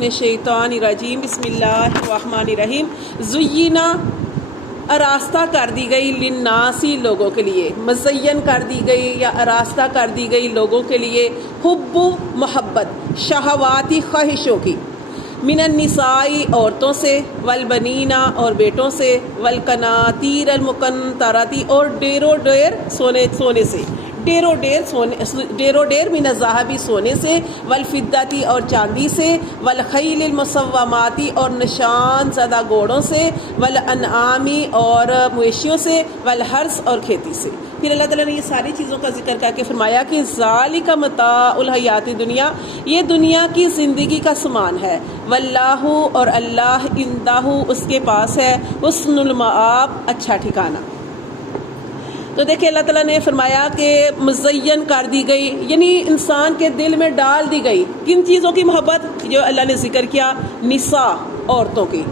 من الشیطان الرجیم بسم اللہ الرحمن الرحیم زینا آراستہ کر دی گئی للناسی لوگوں کے لیے، مزین کر دی گئی یا آراستہ کر دی گئی لوگوں کے لیے، حب محبت شہواتی خواہشوں کی، من النسائی عورتوں سے، والبنینا اور بیٹوں سے، والقناطیر المقنطرتی اور ڈیرو ڈیر سونے سے، ڈیرو ڈیر من الذہبی سونے سے، والفدتی اور چاندی سے، والخیل المسوماتی اور نشان زدہ گھوڑوں سے، والانعامی اور مویشیوں سے، والحرث اور کھیتی سے۔ پھر اللہ تعالیٰ نے یہ ساری چیزوں کا ذکر کر کے فرمایا کہ ذالک متاع الحیات دنیا، یہ دنیا کی زندگی کا سامان ہے، واللہ اور اللہ عندہ اس کے پاس ہے، حسن المآب اچھا ٹھکانہ۔ تو دیکھیں اللہ تعالیٰ نے فرمایا کہ مزین کر دی گئی، یعنی انسان کے دل میں ڈال دی گئی کن چیزوں کی محبت، جو اللہ نے ذکر کیا، نساء عورتوں کی۔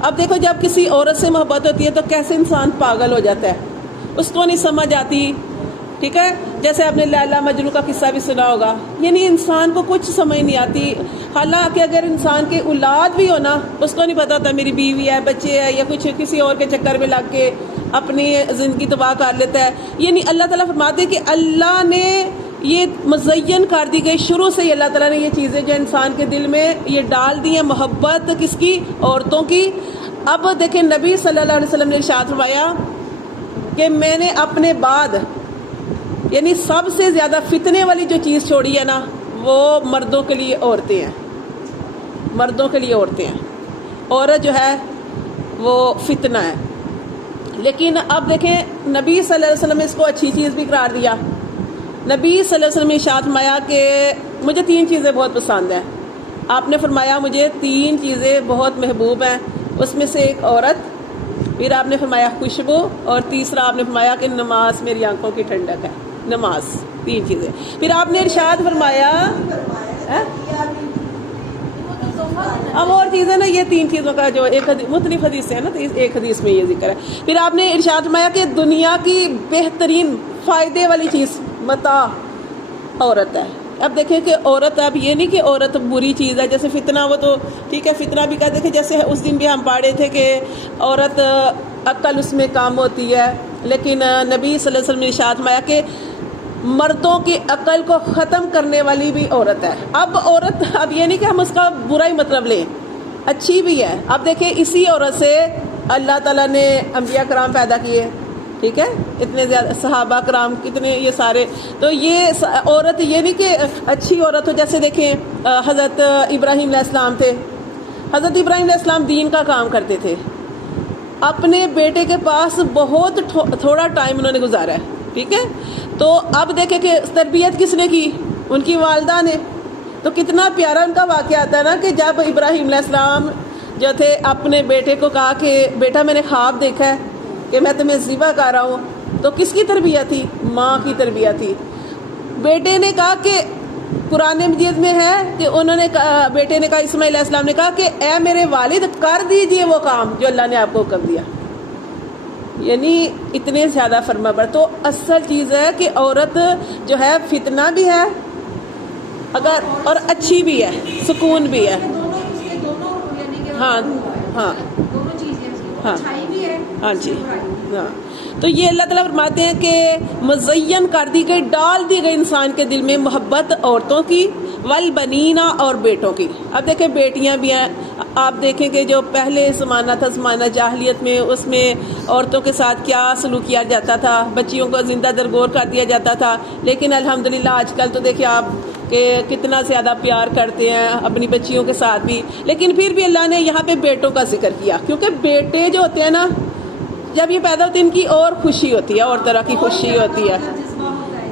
اب دیکھو جب کسی عورت سے محبت ہوتی ہے تو کیسے انسان پاگل ہو جاتا ہے، اس کو نہیں سمجھ آتی، ٹھیک ہے، جیسے آپ نے لیلا مجنون کا قصہ بھی سنا ہوگا، یعنی انسان کو کچھ سمجھ نہیں آتی۔ حالانکہ اگر انسان کے اولاد بھی ہو نا، اس کو نہیں پتا ہوتا میری بیوی ہے، بچے ہے، یا کچھ کسی اور کے چکر میں لگ کے اپنی زندگی تباہ کر لیتا ہے۔ یعنی اللہ تعالیٰ فرماتے کہ اللہ نے یہ مزین کر دی گئی، شروع سے ہی اللہ تعالیٰ نے یہ چیزیں جو انسان کے دل میں یہ ڈال دی ہیں، محبت کس کی، عورتوں کی۔ اب دیکھیں نبی صلی اللہ علیہ وسلم نے ارشاد فرمایا کہ میں نے اپنے بعد یعنی سب سے زیادہ فتنے والی جو چیز چھوڑی ہے نا، وہ مردوں کے لیے عورتیں ہیں، مردوں کے لیے عورتیں ہیں۔ عورت جو ہے وہ فتنہ ہے، لیکن اب دیکھیں نبی صلی اللہ علیہ وسلم نے اس کو اچھی چیز بھی قرار دیا۔ نبی صلی اللہ علیہ وسلم نے ارشاد فرمایا کہ مجھے 3 چیزیں بہت پسند ہیں۔ آپ نے فرمایا مجھے 3 چیزیں بہت محبوب ہیں، اس میں سے ایک عورت، پھر آپ نے فرمایا خوشبو، اور تیسرا آپ نے فرمایا کہ نماز میری آنکھوں کی ٹھنڈک ہے، نماز۔ 3 چیزیں۔ پھر آپ نے ارشاد فرمایا اب اور چیزیں نا، یہ 3 چیزوں کا جو ایک مختلف حدیث ہے نا، تو ایک حدیث میں یہ ذکر ہے۔ پھر آپ نے ارشاد فرمایا کہ دنیا کی بہترین فائدے والی چیز متاع عورت ہے۔ اب دیکھیں کہ عورت، اب یہ نہیں کہ عورت بری چیز ہے، جیسے فتنہ، وہ تو ٹھیک ہے، فتنہ بھی کہتے تھے، جیسے اس دن بھی ہم پڑھے تھے کہ عورت عقل اس میں کام ہوتی ہے، لیکن نبی صلی اللہ علیہ وسلم نے ارشاد فرمایا کہ مردوں کی عقل کو ختم کرنے والی بھی عورت ہے۔ اب عورت، اب یہ نہیں کہ ہم اس کا برا ہی مطلب لیں، اچھی بھی ہے۔ اب دیکھیں اسی عورت سے اللہ تعالیٰ نے انبیاء کرام پیدا کیے، ٹھیک ہے، اتنے زیادہ صحابہ کرام، کتنے یہ سارے، تو یہ عورت یہ نہیں کہ اچھی عورت ہو، جیسے دیکھیں حضرت ابراہیم علیہ السلام تھے، حضرت ابراہیم علیہ السلام دین کا کام کرتے تھے، اپنے بیٹے کے پاس بہت تھوڑا ٹائم انہوں نے گزارا ہے، ٹھیک ہے، تو اب دیکھیں کہ تربیت کس نے کی، ان کی والدہ نے۔ تو کتنا پیارا ان کا واقعہ آتا ہے نا کہ جب ابراہیم علیہ السلام جو تھے اپنے بیٹے کو کہا کہ بیٹا میں نے خواب دیکھا ہے کہ میں تمہیں ذبح کر رہا ہوں، تو کس کی تربیت تھی، ماں کی تربیت تھی۔ بیٹے نے کہا کہ قرآن مجید میں ہے کہ انہوں نے بیٹے نے کہا، اسماعیل علیہ السلام نے کہا کہ اے میرے والد کر دیجئے وہ کام جو اللہ نے آپ کو حکم دیا، یعنی اتنے زیادہ فرما بردار۔ تو اصل چیز ہے کہ عورت جو ہے فتنہ بھی ہے اگر، اور اچھی بھی ہے، سکون بھی ہے، ہاں ہاں ہاں ہاں جی ہاں۔ تو یہ اللہ تعالیٰ فرماتے ہیں کہ مزین کر دی گئی، ڈال دی گئی انسان کے دل میں محبت عورتوں کی، والبنینا اور بیٹوں کی۔ اب دیکھیں بیٹیاں بھی ہیں، آپ دیکھیں کہ جو پہلے زمانہ تھا، زمانہ جاہلیت میں، اس میں عورتوں کے ساتھ کیا سلوک کیا جاتا تھا، بچیوں کو زندہ درگور کر دیا جاتا تھا، لیکن الحمدللہ آج کل تو دیکھیں آپ کہ کتنا زیادہ پیار کرتے ہیں اپنی بچیوں کے ساتھ بھی۔ لیکن پھر بھی اللہ نے یہاں پہ بیٹوں کا ذکر کیا، کیونکہ بیٹے جو ہوتے ہیں نا، جب یہ پیدا ہوتے ہیں ان کی اور خوشی ہوتی ہے، اور طرح کی خوشی ہوتی ہے،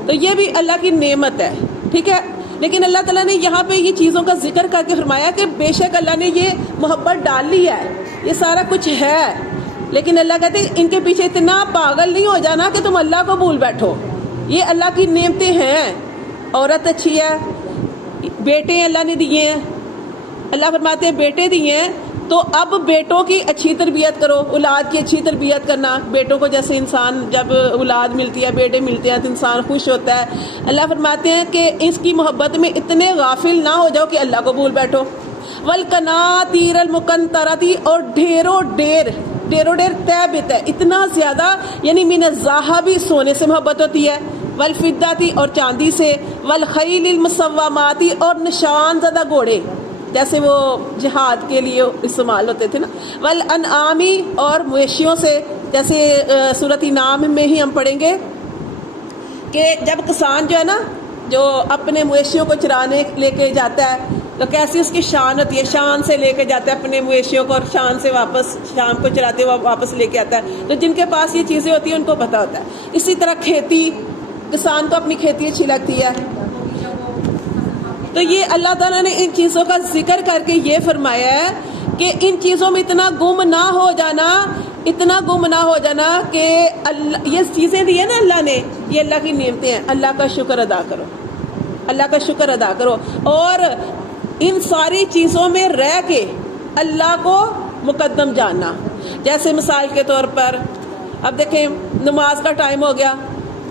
تو یہ بھی اللہ کی نعمت ہے، ٹھیک ہے۔ لیکن اللہ تعالیٰ نے یہاں پہ یہ چیزوں کا ذکر کر کے فرمایا کہ بے شک اللہ نے یہ محبت ڈال لی ہے، یہ سارا کچھ ہے، لیکن اللہ کہتے ہیں ان کے پیچھے اتنا پاگل نہیں ہو جانا کہ تم اللہ کو بھول بیٹھو، یہ اللہ کی نعمتیں ہیں۔ عورت اچھی ہے، بیٹے اللہ نے دیے ہیں، اللہ فرماتے ہیں بیٹے دیے ہیں، تو اب بیٹوں کی اچھی تربیت کرو، اولاد کی اچھی تربیت کرنا۔ بیٹوں کو جیسے انسان جب اولاد ملتی ہے، بیٹے ملتے ہیں تو انسان خوش ہوتا ہے۔ اللہ فرماتے ہیں کہ اس کی محبت میں اتنے غافل نہ ہو جاؤ کہ اللہ کو بھول بیٹھو۔ والقناطیر المقنطرتی، اور ڈھیروں ڈھیر تیبت ہے اتنا زیادہ، یعنی من الذہب سونے سے محبت ہوتی ہے، والفدتی اور چاندی سے، والخیل المسوماتی اور نشان زدہ گھوڑے جیسے وہ جہاد کے لیے استعمال ہوتے تھے نا، والانعامی اور مویشیوں سے، جیسے سورۃ انعام میں ہی ہم پڑھیں گے کہ جب کسان جو ہے نا جو اپنے مویشیوں کو چرانے لے کے جاتا ہے تو کیسی اس کی شان ہوتی ہے، شان سے لے کے جاتا ہے اپنے مویشیوں کو اور شان سے واپس شام کو چراتے ہوئے واپس لے کے آتا ہے، تو جن کے پاس یہ چیزیں ہوتی ہیں ان کو پتہ ہوتا ہے۔ اسی طرح کھیتی، کسان کو اپنی کھیتی اچھی لگتی ہے، تو یہ اللہ تعالیٰ نے ان چیزوں کا ذکر کر کے یہ فرمایا ہے کہ ان چیزوں میں اتنا گم نہ ہو جانا کہ اللہ یہ چیزیں دی ہیں نا اللہ نے، یہ اللہ کی نعمتیں ہیں، اللہ کا شکر ادا کرو، اور ان ساری چیزوں میں رہ کے اللہ کو مقدم جاننا۔ جیسے مثال کے طور پر اب دیکھیں نماز کا ٹائم ہو گیا،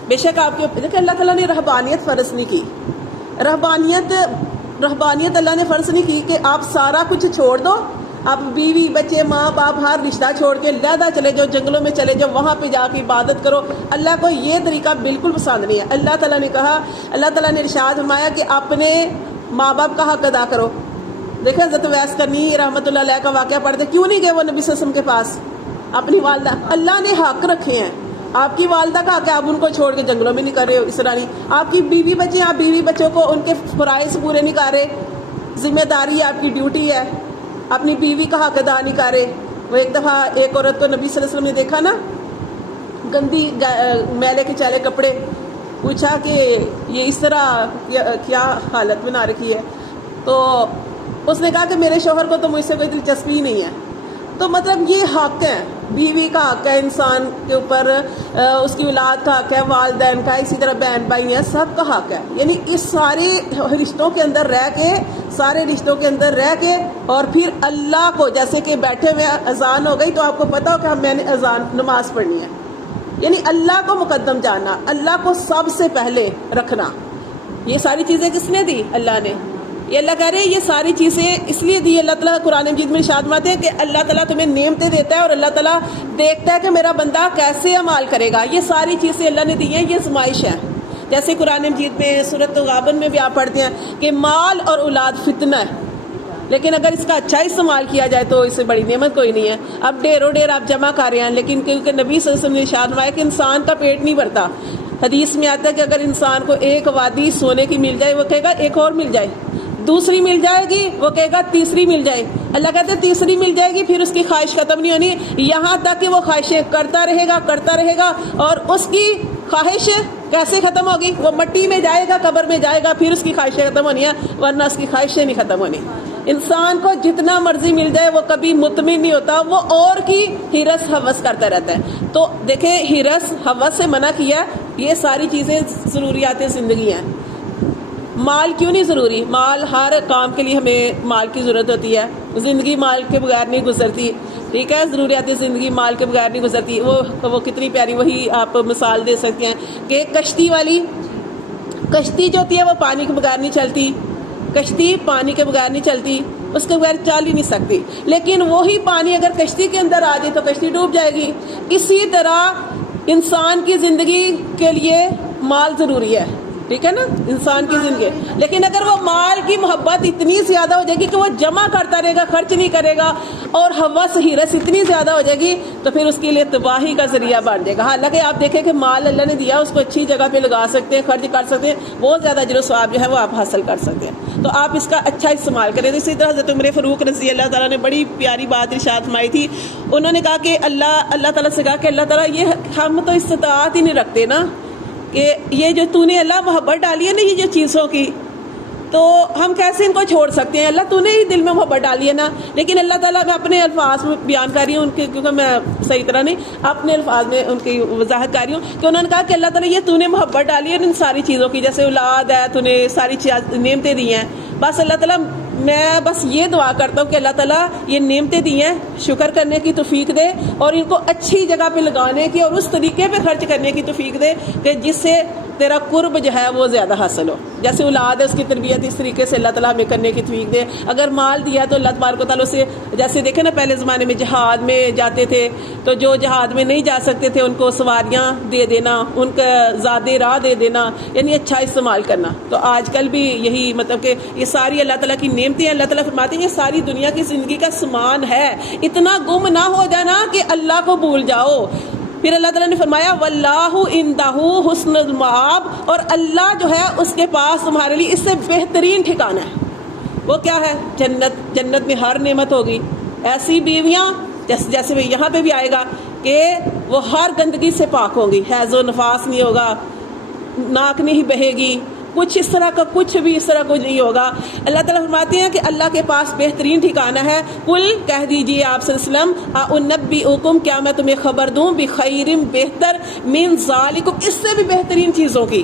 بے شک آپ کے اوپر دیکھیں اللہ تعالیٰ نے رہبانیت فرض نہیں کی، رہبانیت اللہ نے فرض نہیں کی کہ آپ سارا کچھ چھوڑ دو، آپ بیوی بچے ماں باپ ہر رشتہ چھوڑ کے علیحدہ چلے جاؤ، جنگلوں میں چلے جاؤ، وہاں پہ جا کے عبادت کرو۔ اللہ کو یہ طریقہ بالکل پسند نہیں ہے۔ اللہ تعالیٰ نے کہا، اللہ تعالیٰ نے ارشاد فرمایا کہ اپنے ماں باپ کا حق ادا کرو۔ دیکھیں حضرت ویس کرنی رحمۃ اللہ علیہ کا واقعہ پڑھتے، کیوں نہیں گئے وہ نبی صلی اللہ علیہ وسلم کے پاس؟ اپنی والدہ، اللہ نے حق رکھے ہیں، آپ کی والدہ کا حق ہے، آپ ان کو چھوڑ کے جنگلوں میں نہیں کر رہے ہو، اس طرح نہیں۔ آپ کی بیوی بچے، آپ بیوی بچوں کو ان کے فرائض پورے نہیں کر رہے، ذمہ داری ہے، آپ کی ڈیوٹی ہے، اپنی بیوی کا حق ادا نہیں کر رہے۔ وہ ایک دفعہ ایک عورت کو نبی صلی اللہ علیہ وسلم نے دیکھا نا، گندی میلے کے چالے کپڑے، پوچھا کہ یہ اس طرح کیا حالت بنا رکھی ہے؟ تو اس نے کہا کہ میرے شوہر کو تو مجھ سے کوئی دلچسپی نہیں ہے۔ تو مطلب یہ حق ہے، بیوی کا حق ہے انسان کے اوپر، اس کی اولاد کا حق ہے، والدین کا، اسی طرح بہن بھائی ہیں، سب کا حق ہے۔ یعنی اس سارے رشتوں کے اندر رہ کے اور پھر اللہ کو، جیسے کہ بیٹھے ہوئے اذان ہو گئی تو آپ کو پتا ہو کہ میں نے نماز پڑھنی ہے، یعنی اللہ کو مقدم جاننا، اللہ کو سب سے پہلے رکھنا۔ یہ ساری چیزیں کس نے دی؟ اللہ نے۔ یہ اللہ کہہ رہے ہیں یہ ساری چیزیں اس لیے دی، اللہ تعالیٰ قرآن مجید میں ارشاد فرماتے ہیں کہ اللہ تعالیٰ تمہیں نعمتیں دیتا ہے اور اللہ تعالیٰ دیکھتا ہے کہ میرا بندہ کیسے عمل کرے گا۔ یہ ساری چیزیں اللہ نے دی ہیں، یہ آزمائش ہے۔ جیسے قرآن مجید میں سورۃ غابن میں بھی آپ پڑھتے ہیں کہ مال اور اولاد فتنہ ہے، لیکن اگر اس کا اچھا استعمال کیا جائے تو اس سے بڑی نعمت کوئی نہیں ہے۔ اب ڈھیروں ڈھیر آپ جمع کر رہے ہیں، لیکن کیونکہ نبی صلی اللہ علیہ وسلم نے ارشاد فرمایا کہ انسان کا پیٹ نہیں بھرتا۔ حدیث میں آتا ہے کہ اگر انسان کو ایک وادی سونے کی مل جائے، وہ کہے گا ایک اور مل جائے، دوسری مل جائے گی، وہ کہے گا تیسری مل جائے۔ اللہ کہتے ہیں تیسری مل جائے گی، پھر اس کی خواہش ختم نہیں ہونی، یہاں تک کہ وہ خواہشیں کرتا رہے گا، اور اس کی خواہش کیسے ختم ہوگی؟ وہ مٹی میں جائے گا، قبر میں جائے گا، پھر اس کی خواہشیں ختم ہونی ہے، ورنہ اس کی خواہشیں نہیں ختم ہونی۔ انسان کو جتنا مرضی مل جائے وہ کبھی مطمئن نہیں ہوتا، وہ اور کی ہرس ہوس کرتا رہتا ہے۔ تو دیکھیں ہرس ہوس سے منع کیا، یہ ساری چیزیں ضروریات زندگی ہیں۔ مال کیوں نہیں ضروری؟ مال ہر کام کے لیے ہمیں مال کی ضرورت ہوتی ہے، زندگی مال کے بغیر نہیں گزرتی، ٹھیک ہے، ضروریات زندگی مال کے بغیر نہیں گزرتی۔ وہ کتنی پیاری، وہی آپ مثال دے سکتے ہیں کہ کشتی جو ہوتی ہے وہ پانی کے بغیر نہیں چلتی، کشتی پانی کے بغیر نہیں چلتی، اس کے بغیر چل ہی نہیں سکتی، لیکن وہی پانی اگر کشتی کے اندر آ جائے تو کشتی ڈوب جائے گی۔ اسی طرح انسان کی زندگی کے لیے مال ضروری ہے، ٹھیک ہے نا، انسان کی زندگی، لیکن اگر وہ مال کی محبت اتنی زیادہ ہو جائے گی کہ وہ جمع کرتا رہے گا، خرچ نہیں کرے گا، اور ہوس ہرس اتنی زیادہ ہو جائے گی تو پھر اس کے لیے تباہی کا ذریعہ بن جائے گا۔ حالانکہ آپ دیکھیں کہ مال اللہ نے دیا، اس کو اچھی جگہ پہ لگا سکتے ہیں، خرچ کر سکتے ہیں، بہت زیادہ اجر و ثواب جو ہے وہ آپ حاصل کر سکتے ہیں، تو آپ اس کا اچھا استعمال کریں۔ اسی طرح حضرت عمر فاروق رضی اللہ تعالیٰ نے بڑی پیاری بات ارشاد فرمائی تھی، انہوں نے کہا کہ اللہ تعالیٰ سے کہا کہ اللہ تعالیٰ یہ ہم تو استطاعت ہی نہیں رکھتے نا، کہ یہ جو تو نے اللہ محبت ڈالی ہے نا، یہ جو چیزوں کی، تو ہم کیسے ان کو چھوڑ سکتے ہیں؟ اللہ تو نے ہی دل میں محبت ڈالی ہے نا۔ لیکن اللہ تعالیٰ میں اپنے الفاظ میں بیان کر رہی ہوں ان کے، کیونکہ میں صحیح طرح نہیں اپنے الفاظ میں ان کی وضاحت کر رہی ہوں کہ انہوں نے کہا کہ اللہ تعالیٰ یہ تو نے محبت ڈالی ہے ان ساری چیزوں کی، جیسے اولاد ہے، تو نے ساری نعمتیں دی ہیں، بس اللہ تعالیٰ میں بس یہ دعا کرتا ہوں کہ اللہ تعالیٰ یہ نعمتیں دی ہیں شکر کرنے کی توفیق دے، اور ان کو اچھی جگہ پہ لگانے کی اور اس طریقے پہ خرچ کرنے کی توفیق دے کہ جس سے تیرا قرب جو ہے وہ زیادہ حاصل ہو. جیسے اولاد ہے اس کی تربیت اس طریقے سے اللہ تعالیٰ ہمیں کرنے کی توفیق دے. اگر مال دیا تو اللہ تبارک و تعالیٰ سے, جیسے دیکھیں نا پہلے زمانے میں جہاد میں جاتے تھے تو جو جہاد میں نہیں جا سکتے تھے ان کو سواریاں دے دینا, ان کا زادے راہ دے دینا, یعنی اچھا استعمال کرنا. تو آج کل بھی یہی مطلب کہ یہ ساری اللہ تعالیٰ کی نعمتیں, اللہ تعالیٰ فرماتے ہیں یہ ساری دنیا کی زندگی کا سامان ہے, اتنا گم نہ ہو جانا کہ اللہ کو بھول جاؤ. پھر اللہ تعالیٰ نے فرمایا واللہ عندہ حسن المآب, اور اللہ جو ہے اس کے پاس تمہارے لیے اس سے بہترین ٹھکانہ ہے. وہ کیا ہے؟ جنت. جنت میں ہر نعمت ہوگی, ایسی بیویاں جیسے یہاں پہ بھی آئے گا کہ وہ ہر گندگی سے پاک ہوں گی, حیض و نفاس نہیں ہوگا, ناک نہیں بہے گی, کچھ اس طرح کا کچھ بھی اس طرح کچھ نہیں ہوگا. اللہ تعالیٰ فرماتے ہیں کہ اللہ کے پاس بہترین ٹھکانہ ہے. قل کہہ دیجئے آپ صلی اللہ علیہ وسلم انبئکم, کیا میں تمہیں خبر دوں, بخیر, بہتر, من ذالکم, اس سے بھی بہترین چیزوں کی,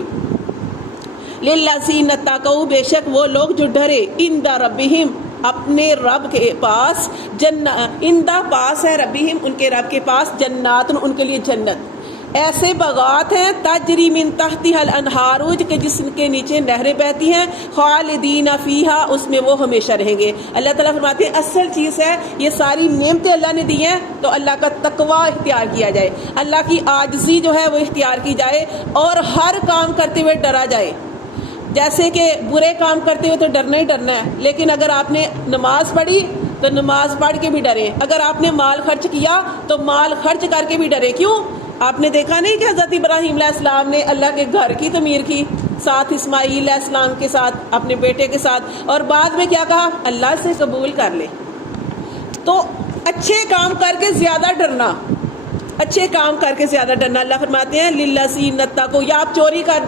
للذین اتقوا, بے شک وہ لوگ جو ڈرے, عند ربہم, اپنے رب کے پاس, عند پاس ہے, ربہم ان کے رب کے پاس, جنات ان کے لیے جنت, ایسے باغات ہیں, تجری من تحتها الانہار, کہ جس کے نیچے نہریں بہتی ہیں, خالدین فیہا, اس میں وہ ہمیشہ رہیں گے. اللہ تعالیٰ فرماتے ہیں اصل چیز ہے یہ ساری نعمتیں اللہ نے دی ہیں تو اللہ کا تقوی اختیار کیا جائے, اللہ کی عاجزی جو ہے وہ اختیار کی جائے, اور ہر کام کرتے ہوئے ڈرا جائے. جیسے کہ برے کام کرتے ہوئے تو ڈرنا ہی ڈرنا ہے, لیکن اگر آپ نے نماز پڑھی تو نماز پڑھ کے بھی ڈریں, اگر آپ نے مال خرچ کیا تو مال خرچ کر کے بھی ڈریں. کیوں؟ آپ نے دیکھا نہیں کہ حضرت ابراہیم علیہ السلام نے اللہ کے گھر کی تعمیر کی, ساتھ اسماعیل علیہ السلام کے ساتھ, اپنے بیٹے کے ساتھ, اور بعد میں کیا کہا, اللہ سے قبول کر لے. تو اچھے کام کر کے زیادہ ڈرنا, اچھے کام کر کے زیادہ ڈرنا. اللہ فرماتے ہیں للذین اتقوا, یا آپ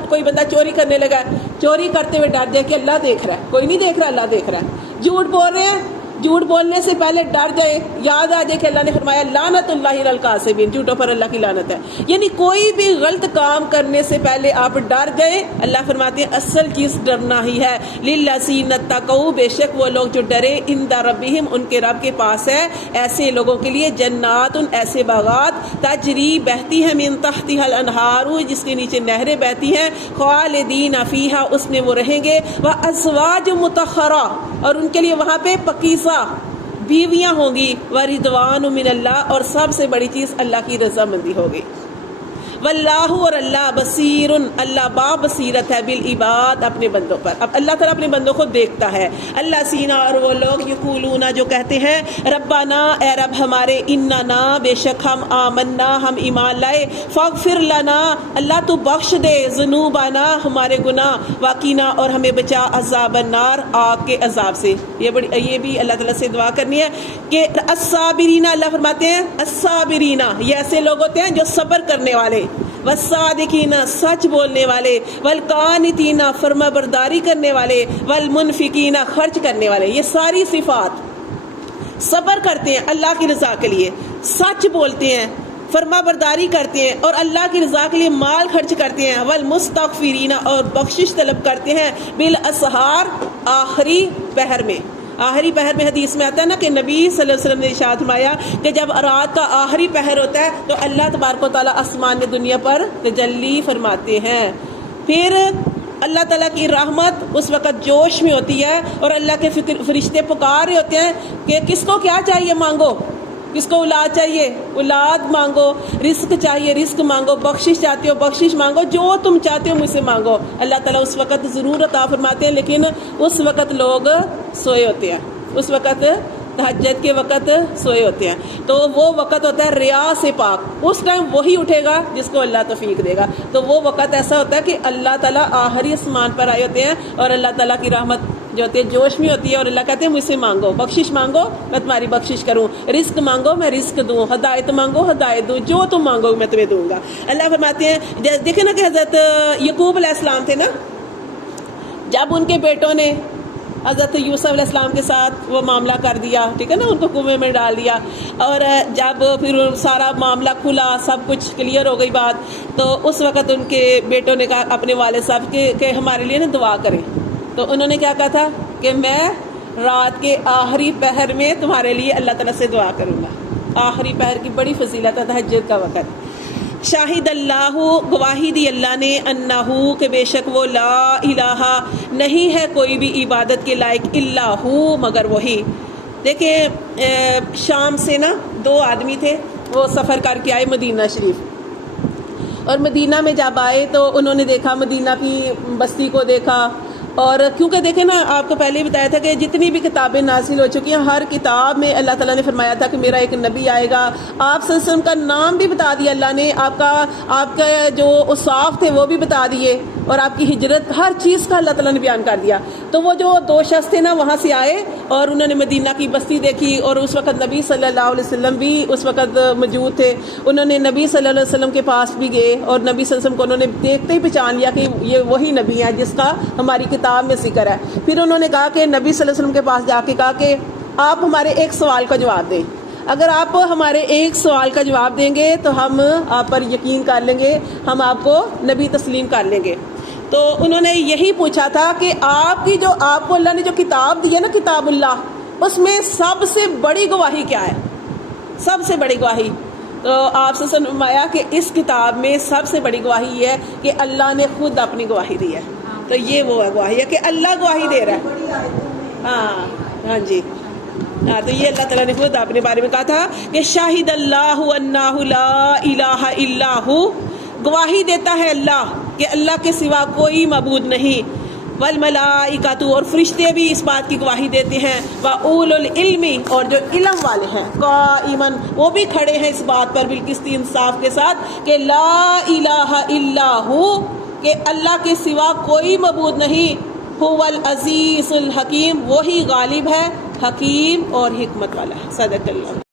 کوئی بندہ چوری کرنے لگا ہے, چوری کرتے ہوئے ڈر جائے کہ اللہ دیکھ رہا ہے, کوئی نہیں دیکھ رہا, اللہ دیکھ رہا ہے. جھوٹ بول رہے ہیں, جھوٹ بولنے سے پہلے ڈر جائے, یاد آ جائے کہ اللہ نے فرمایا لعنت اللہ علی الکاذبین, جھوٹوں پر اللہ کی لعنت ہے. یعنی کوئی بھی غلط کام کرنے سے پہلے آپ ڈر جائیں. اللہ فرماتے ہیں اصل چیز ڈرنا ہی ہے. للذین اتقوا, بے شک وہ لوگ جو ڈرے, عند ربہم, ان کے رب کے پاس ہے, ایسے لوگوں کے لیے جنات, ایسے باغات, تجری بہتی ہیں, من تحتها الانہار, جس کے نیچے نہریں بہتی ہیں, خالدین فیہا, اس میں وہ رہیں گے, وازواج مطہرہ, اور ان کے لیے وہاں پہ پکیزہ بیویاں ہوں گی, ورضوان من اللہ, اور سب سے بڑی چیز اللہ کی رضامندی ہوگی. واللہ, اور اللہ, بصیر, اللہ با بصیرت ہے, بالعباد, اپنے بندوں پر. اب اللہ تعالیٰ اپنے بندوں کو دیکھتا ہے. اللہ سینا, اور وہ لوگ یقولون, جو کہتے ہیں, ربنا, اے رب ہمارے, اننا, بے شک ہم, آمنا, ہم ایمان لائے, فاغفر لنا, اللہ تو بخش دے, ذنوبنا, ہمارے گناہ, وقنا, اور ہمیں بچا, عذاب النار, آگ کے عذاب سے. یہ بھی اللہ تعالیٰ سے دعا کرنی ہے کہ الصابرین, اللہ فرماتے ہیں الصابرین, یہ ایسے لوگ ہوتے ہیں جو صبر کرنے والے, والصادقین, سچ بولنے والے, والقانتین, فرما برداری کرنے والے, والمنفقین, خرچ کرنے والے. یہ ساری صفات, صبر کرتے ہیں اللہ کی رضا کے لیے, سچ بولتے ہیں, فرما برداری کرتے ہیں, اور اللہ کی رضا کے لیے مال خرچ کرتے ہیں, والمستغفرین, اور بخشش طلب کرتے ہیں, بالاسحار, آخری پہر میں. آخری پہر میں حدیث میں آتا ہے نا کہ نبی صلی اللہ علیہ وسلم نے ارشاد فرمایا کہ جب رات کا آخری پہر ہوتا ہے تو اللہ تبارک و تعالیٰ آسمان دنیا پر تجلی فرماتے ہیں. پھر اللہ تعالیٰ کی رحمت اس وقت جوش میں ہوتی ہے, اور اللہ کے فرشتے پکار رہے ہوتے ہیں کہ کس کو کیا چاہیے مانگو, کس کو اولاد چاہیے اولاد مانگو, رزق چاہیے رزق مانگو, بخشش چاہتے ہو بخشش مانگو, جو تم چاہتے ہو مجھ سے مانگو. اللہ تعالیٰ اس وقت ضرور عطا فرماتے ہیں, لیکن اس وقت لوگ سوئے ہوتے ہیں, اس وقت تہجد کے وقت سوئے ہوتے ہیں. تو وہ وقت ہوتا ہے ریا سے پاک, اس ٹائم وہی اٹھے گا جس کو اللہ توفیق دے گا. تو وہ وقت ایسا ہوتا ہے کہ اللہ تعالیٰ آخری آسمان پر آئے ہوتے ہیں, اور اللہ تعالیٰ کی رحمت جو ہوتی ہے جوش میں ہوتی ہے, اور اللہ کہتے ہیں مجھ سے مانگو, بخشش مانگو میں تمہاری بخشش کروں, رزق مانگو میں رزق دوں, ہدایت مانگو ہدایت دوں, جو تم مانگو میں تمہیں دوں گا. اللہ فرماتے ہیں, دیکھیں نا کہ حضرت یعقوب علیہ السلام تھے نا, جب ان کے بیٹوں نے حضرت یوسف علیہ السلام کے ساتھ وہ معاملہ کر دیا, ٹھیک ہے نا, ان کو کنویں میں ڈال دیا, اور جب پھر سارا معاملہ کھلا, سب کچھ کلیئر ہو گئی بات, تو اس وقت ان کے بیٹوں نے کہا اپنے والد صاحب کہ ہمارے لیے نا دعا کریں. تو انہوں نے کیا کہا تھا کہ میں رات کے آخری پہر میں تمہارے لیے اللہ تعالیٰ سے دعا کروں گا. آخری پہر کی بڑی فضیلت ہے, تہجد کا وقت. شاہد اللہ گواہی دی اللہ نے انہو کہ بے شک وہ لا الہ نہیں ہے کوئی بھی عبادت کے لائق الا ہو مگر وہی. دیکھیں شام سے نا 2 آدمی تھے, وہ سفر کر کے آئے مدینہ شریف, اور مدینہ میں جب آئے تو انہوں نے دیکھا مدینہ کی بستی کو دیکھا. اور کیونکہ دیکھیں نا آپ کو پہلے ہی بتایا تھا کہ جتنی بھی کتابیں نازل ہو چکی ہیں ہر کتاب میں اللہ تعالیٰ نے فرمایا تھا کہ میرا ایک نبی آئے گا. آپ صلی اللہ علیہ وسلم کا نام بھی بتا دیا اللہ نے, آپ کا جو اوصاف تھے وہ بھی بتا دیے, اور آپ کی ہجرت ہر چیز کا اللہ تعالیٰ نے بیان کر دیا. تو وہ جو 2 شخص تھے نا وہاں سے آئے اور انہوں نے مدینہ کی بستی دیکھی, اور اس وقت نبی صلی اللہ علیہ وسلم بھی اس وقت موجود تھے. انہوں نے نبی صلی اللہ علیہ وسلم کے پاس بھی گئے اور نبی صلی اللہ علیہ وسلم کو انہوں نے دیکھتے ہی پہچان لیا کہ یہ وہی نبی ہے جس کا ہماری کتاب میں ذکر ہے. پھر انہوں نے کہا کہ نبی صلی اللہ علیہ وسلم کے پاس جا کے کہا کہ آپ ہمارے ایک سوال کا جواب دیں, اگر آپ ہمارے ایک سوال کا جواب دیں گے تو ہم آپ پر یقین کر لیں گے, ہم آپ کو نبی تسلیم کر لیں گے. تو انہوں نے یہی پوچھا تھا کہ آپ کو اللہ نے جو کتاب دی ہے نا کتاب اللہ, اس میں سب سے بڑی گواہی کیا ہے, سب سے بڑی گواہی. تو آپ سے فرمایا کہ اس کتاب میں سب سے بڑی گواہی یہ ہے کہ اللہ نے خود اپنی گواہی دی ہے. تو یہ وہ گواہی ہے کہ اللہ گواہی دے رہا ہے. ہاں جی, تو یہ اللہ تعالیٰ نے خود اپنے بارے میں کہا تھا کہ شاہد اللہ انہ لا الہ الا ہو, گواہی دیتا ہے اللہ کہ اللہ کے سوا کوئی معبود نہیں. والملائکۃ, اور فرشتے بھی اس بات کی گواہی دیتے ہیں. واولو العلم, اور جو علم والے ہیں, قائما, وہ بھی کھڑے ہیں اس بات پر بالقسط انصاف کے ساتھ کہ لا الہ الا ہو, کہ اللہ کے سوا کوئی معبود نہیں. هو العزیز الحکیم, وہی غالب ہے, حکیم اور حکمت والا ہے. صدق اللہ.